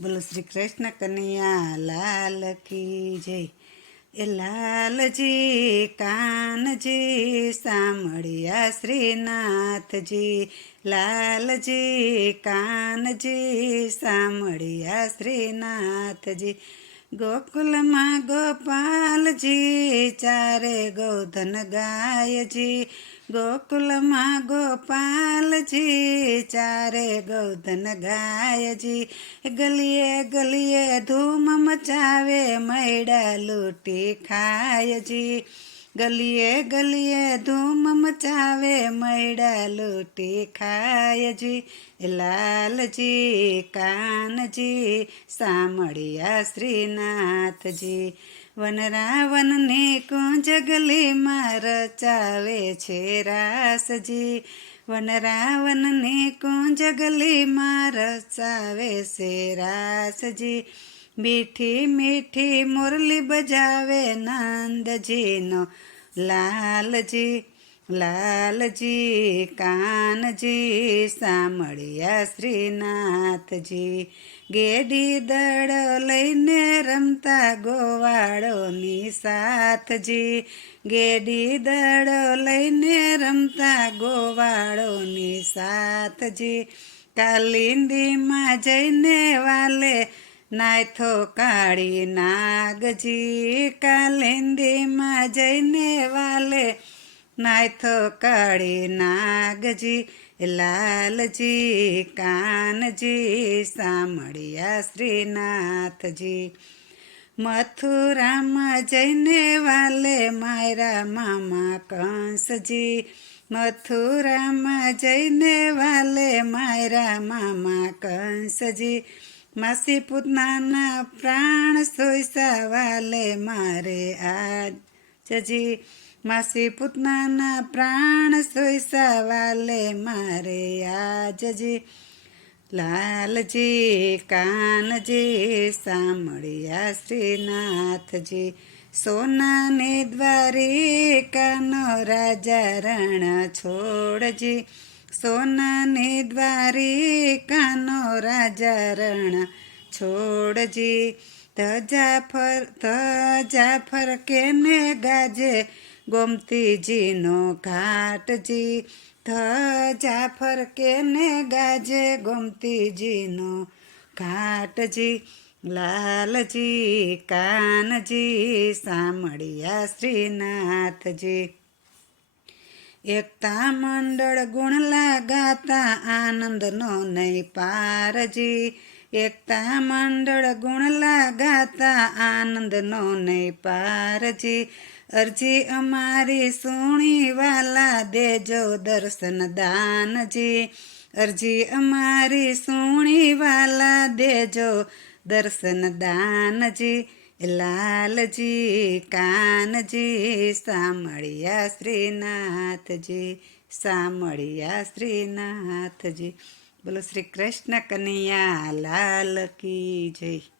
બોલો શ્રી કૃષ્ણ કનૈયા, લાલ કી જય. એ લાલજી, કાનજી, સાંભળ્યા શ્રીનાથજી. લાલજી, કાનજી, સાંભળ્યા શ્રીનાથજી. ગોકુલમાં ગોપાલજી ચારે ગોધન ગાયજી. ગોકુલમાં ગોપાલજી ચારે ગૌધન ગાયજી. ગલીએ ગલીએ ધૂમ મચાવે, મૈડા લૂટી ખાયજી. ગલીએ ગલીએ ધૂમ મચાવે, મૈડા લૂટી ખાયજી. લાલજી, કાનજી, સાંભળ્યા શ્રીનાથજી. વનરાવનની કુંજ ગલીમાં રચાવે છે રાસજી. વનરાવનની કુંજ ગલીમાં રચાવે છે રાસજી. મીઠી મીઠી મુરલી બજાવે નંદજીનો લાલજી લાલજી, કાનજી, સાંભળ્યા શ્રીનાથજી. ગેડી દળ લઈને રમતા ગોવાળોની સાથજી. ગેડી દળ લઈને રમતા ગોવાળોની સાથજી. કાલિંદીમાં જઈને વાલે નાયથો કાળી નાગજી કાલિંદીમાં જઈને વાલે. નાયથો કાળી નાગજી, લાલજી, કાનજી, સાંભળ્યા શ્રીનાથજી. મથુરામાં જઈને વાલે માયરા મામા કંસજી. મથુરામાં જઈને વાલે માયરા મામા કંસજી. માસી પૂતનાના પ્રાણ સોયસા વાલે મારે આજજી માસી પૂતનાના પ્રાણ સોયસા વાલે મારે આજજી લાલજી, કાનજી, સાંભળ્યા શ્રીનાથજી. સોનાની દ્વારિકાનો રાજા રણ છોડજી સોનાની દ્વારિકાનો રાજા રણા છોડજી, તજાફર તજાફર ધજા ફરકે ને ગાજે, ગોમતીજીનો ઘાટજી, તજાફર ફરકે ને ગાજે, ગોમતીજીનો ઘાટજી, લાલજી, કાનજી સામળિયા શ્રીનાથજી. એકતા મંડળ ગુણલા આનંદ આનંદનો નહીં પારજી. એકતા મંડળ ગુણલા ગાતા આનંદનો નહીં પારજી. અરજી અમારી સુણી વાલા દેજો દર્શન દાનજી. અરજી અમારી સુણી વાલા દેજો દર્શન દાનજી. લાલજી કાનજી સાંભળ્યા શ્રીનાથજી સાંભળ્યા શ્રીનાથજી. બોલો શ્રી કૃષ્ણ કનૈયા લાલ કી જય.